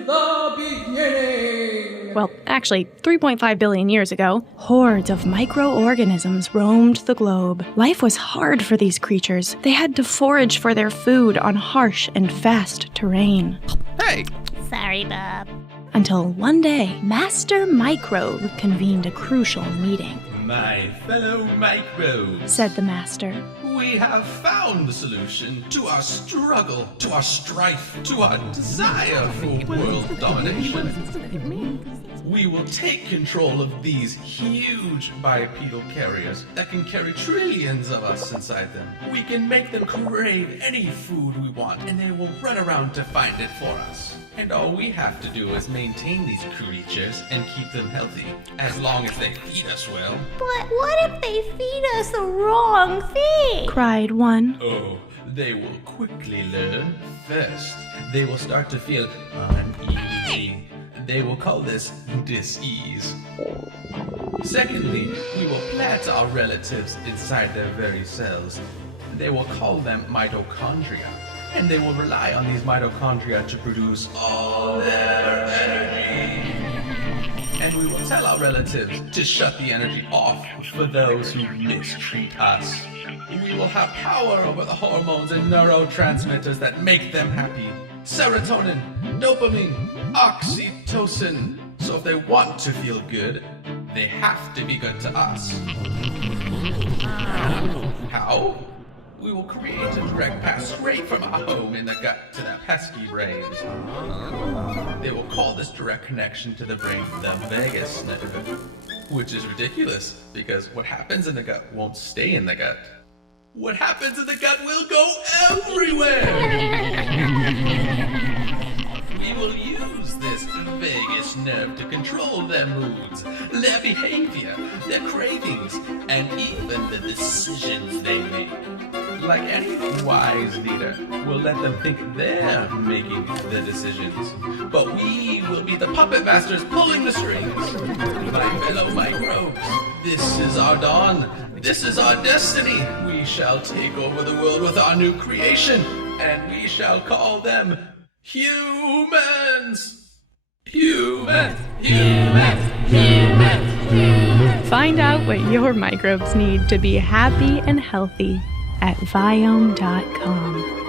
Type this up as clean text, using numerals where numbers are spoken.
in the beginning. Well, actually, 3.5 billion years ago, hordes of microorganisms roamed the globe. Life was hard for these creatures. They had to forage for their food on harsh and vast terrain. Hey! Sorry, Bob. Until one day, Master Microbe convened a crucial meeting. My fellow microbes, Said the master. we have found the solution to our struggle, to our strife, to our desire for world domination. We will take control of these huge bipedal carriers that can carry trillions of us inside them. We can make them crave any food we want, and they will run around to find it for us. And all we have to do is maintain these creatures and keep them healthy, as long as they feed us well. But what if they feed us the wrong thing? Cried one. Oh, they will quickly learn. First, they will start to feel uneasy. They will call this dis-ease. Secondly, we will plant our relatives inside their very cells. They will call them mitochondria, and they will rely on these mitochondria to produce all their energy. And we will tell our relatives to shut the energy off for those who mistreat us. We will have power over the hormones and neurotransmitters that make them happy. Serotonin, dopamine, oxytocin. So if they want to feel good, they have to be good to us. How? We will create a direct path straight from our home in the gut to their pesky brains. They will call this direct connection to the brain the vagus nerve, which is ridiculous because what happens in the gut won't stay in the gut. What happens in the gut will go everywhere! We will use this vagus nerve to control their moods, their behavior, their cravings, and even the decisions they make. Like any wise leader, we'll let them think they're making the decisions. But we will be the puppet masters pulling the strings. My fellow microbes, this is our dawn. This is our destiny. We shall take over the world with our new creation, and we shall call them humans. Humans. Humans. Humans. Humans. Find out what your microbes need to be happy and healthy at Viome.com.